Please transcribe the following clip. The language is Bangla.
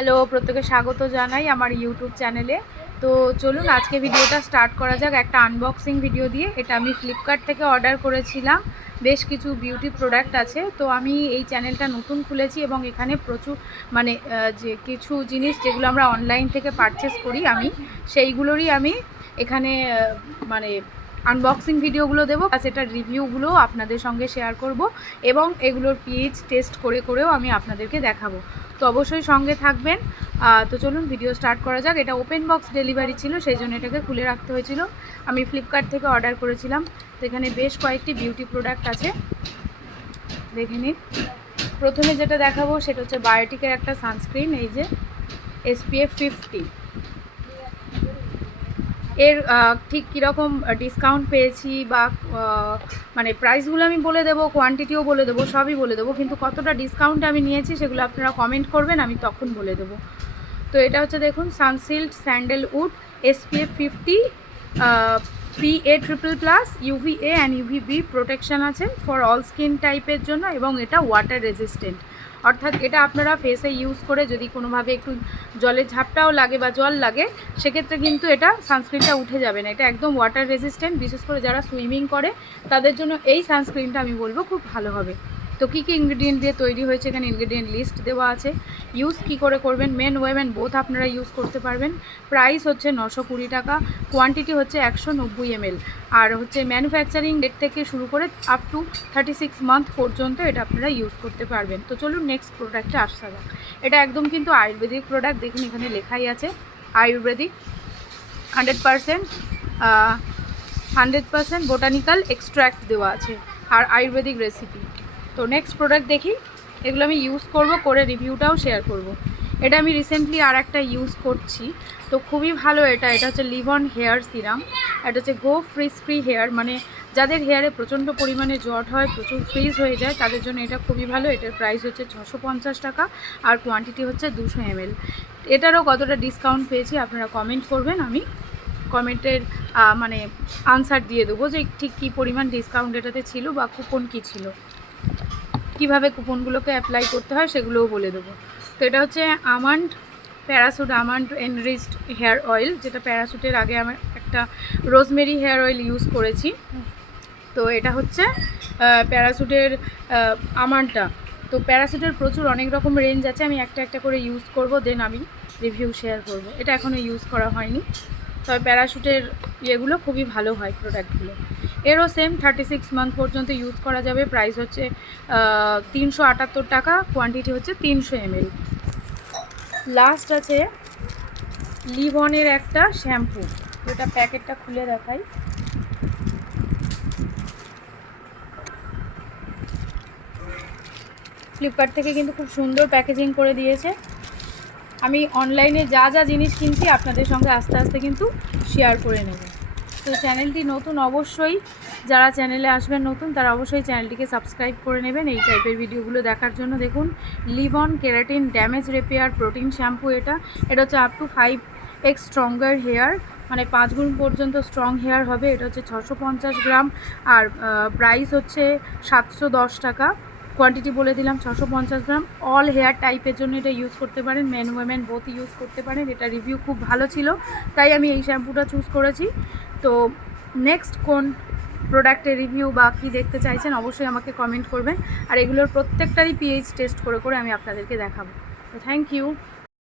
হ্যালো, প্রত্যেকে স্বাগত জানাই আমার ইউটিউব চ্যানেলে। তো চলুন আজকে ভিডিওটা স্টার্ট করা যাক একটা আনবক্সিং ভিডিও দিয়ে। এটা আমি ফ্লিপকার্ট থেকে অর্ডার করেছিলাম। বেশ কিছু বিউটি প্রোডাক্ট আছে। তো আমি এই চ্যানেলটা নতুন খুলেছি এবং এখানে প্রচুর যে কিছু জিনিস যেগুলো আমরা অনলাইন থেকে পারচেস করি সেইগুলোরই আমি এখানে মানে আনবক্সিং ভিডিওগুলো দেবো, এটার রিভিউগুলো আপনাদের সঙ্গে শেয়ার করব এবং এগুলোর পিএইচ টেস্ট করেও আমি আপনাদেরকে দেখাবো। তো অবশ্যই সঙ্গে থাকবেন। তো চলুন ভিডিও স্টার্ট করা যাক। এটা ওপেন বক্স ডেলিভারি ছিল, সেই জন্য এটাকে খুলে রাখতে হয়েছিল। আমি ফ্লিপকার্ট থেকে অর্ডার করেছিলাম। তো এখানে বেশ কয়েকটি বিউটি প্রোডাক্ট আছে, দেখে নিন। প্রথমে যেটা দেখাবো সেটা হচ্ছে বায়োটিকের একটা সানস্ক্রিন, এই যে SPF 50। এর ঠিক কীরকম ডিসকাউন্ট পেয়েছি বা মানে প্রাইসগুলো আমি বলে দেবো, কোয়ান্টিটিও বলে দেবো, সবই বলে দেবো, কিন্তু কতটা ডিসকাউন্ট আমি নিয়েছি সেগুলো আপনারা কমেন্ট করবেন, আমি তখন বলে দেবো। তো এটা হচ্ছে দেখুন Sunsilk sandalwood SPF 50 PA+++ UVA and UVB protection আছে ফর অল স্কিন টাইপের জন্য, এবং এটা ওয়াটার রেজিস্ট্যান্ট। অর্থাৎ এটা আপনারা ফেসে ইউজ করে যদি কোনোভাবে একটু জলের ঝাপটাও লাগে বা জল লাগে, সেক্ষেত্রে কিন্তু এটা সানস্ক্রিনটা উঠে যাবে না। এটা একদম ওয়াটার রেজিস্ট্যান্ট। বিশেষ করে যারা সুইমিং করে তাদের জন্য এই সানস্ক্রিনটা আমি বলবো খুব ভালো হবে। তো কী কী ইনগ্রিডিয়েন্ট দিয়ে তৈরি হয়েছে এখানে ইনগ্রিডিয়েন্ট লিস্ট দেওয়া আছে। ইউজ কী করে করবেন, মেন ওয়েমেন বোথ আপনারা ইউজ করতে পারবেন। প্রাইস হচ্ছে 920 টাকা, কোয়ান্টিটি হচ্ছে 190 ml, আর হচ্ছে ম্যানুফ্যাকচারিং ডেট থেকে শুরু করে আপ টু 36 মান্থ পর্যন্ত এটা আপনারা ইউজ করতে পারবেন। তো চলুন নেক্সট প্রোডাক্টে আসা যাক। এটা একদম কিন্তু আয়ুর্বেদিক প্রোডাক্ট, দেখুন এখানে লেখাই আছে আয়ুর্বেদিক 100%, 100% বোটানিক্যাল এক্সট্র্যাক্ট দেওয়া আছে আর আয়ুর্বেদিক রেসিপি। তো নেক্সট প্রোডাক্ট দেখি। এগুলো আমি ইউজ করে রিভিউটাও শেয়ার করব। এটা আমি রিসেন্টলি আর একটা ইউজ করছি, তো খুবই ভালো। এটা হচ্ছে লিভন হেয়ার সিরাম। এটা হচ্ছে গো ফ্রি হেয়ার, মানে যাদের হেয়ারে প্রচণ্ড পরিমাণে জট হয়, প্রচুর ফ্রিজ হয়ে যায়, তাদের জন্য এটা খুবই ভালো। এটার প্রাইস হচ্ছে 650 টাকা আর কোয়ান্টিটি হচ্ছে 200 ml। এটারও কতটা ডিসকাউন্ট পেয়েছি আপনারা কমেন্ট করবেন, আমি কমেন্টের মানে আনসার দিয়ে দেবো যে ঠিক কী পরিমাণ ডিসকাউন্ট এটাতে ছিল বা কুপন কী ছিল, কীভাবে কুপনগুলোকে অ্যাপ্লাই করতে হয় সেগুলোও বলে দেবো। তো এটা হচ্ছে Parachute almond enriched hair oil, যেটা প্যারাশুটের আগে আমার একটা রোজমেরি হেয়ার অয়েল ইউজ করেছি। তো এটা হচ্ছে প্যারাশুটের আমন্ডটা। তো প্যারাশুটের প্রচুর অনেক রকম রেঞ্জ আছে, আমি একটা একটা করে ইউজ করব, দেন আমি রিভিউ শেয়ার করব। এটা এখনও ইউজ করা হয়নি, তবে প্যারাশুটের ইয়েগুলো খুবই ভালো হয় প্রোডাক্টগুলো। এরও সেম 36 মান্থ পর্যন্ত ইউজ করা যাবে। প্রাইস হচ্ছে 378 টাকা, কোয়ান্টিটি হচ্ছে 300 ml। লাস্ট আছে লিভনের একটা শ্যাম্পু, এটা প্যাকেটটা খুলে দেখাই। ফ্লিপকার্ট থেকে কিন্তু খুব সুন্দর প্যাকেজিং করে দিয়েছে। আমি অনলাইনে যা যা জিনিস কিনছি আপনাদের সঙ্গে আস্তে আস্তে কিন্তু শেয়ার করে নেব। তো চ্যানেলটি নতুন, অবশ্যই যারা চ্যানেলে আসবেন নতুন তারা অবশ্যই চ্যানেলটিকে সাবস্ক্রাইব করে নেবেন এই টাইপের ভিডিওগুলো দেখার জন্য। দেখুন Livon keratin damage repair protein shampoo. এটা হচ্ছে up to 5x stronger hair, মানে 5 গুণ পর্যন্ত স্ট্রং হেয়ার হবে। এটা হচ্ছে 650 গ্রাম আর প্রাইস হচ্ছে 710 টাকা। কোয়ান্টিটি বলে দিলাম 650 গ্রাম। অল হেয়ার টাইপের জন্য এটা ইউজ করতে পারেন, মেন ওয়েমেন বোথ ইউজ করতে পারেন। এটা রিভিউ খুব ভালো ছিল, তাই আমি এই শ্যাম্পুটা চুজ করেছি। তো নেক্সট কোন প্রোডাক্টের রিভিউ বা কী দেখতে চাইছেন অবশ্যই আমাকে কমেন্ট করবেন, আর এগুলোর প্রত্যেকটারই পিএইচ টেস্ট করে আমি আপনাদেরকে দেখাবো। তো থ্যাংক ইউ।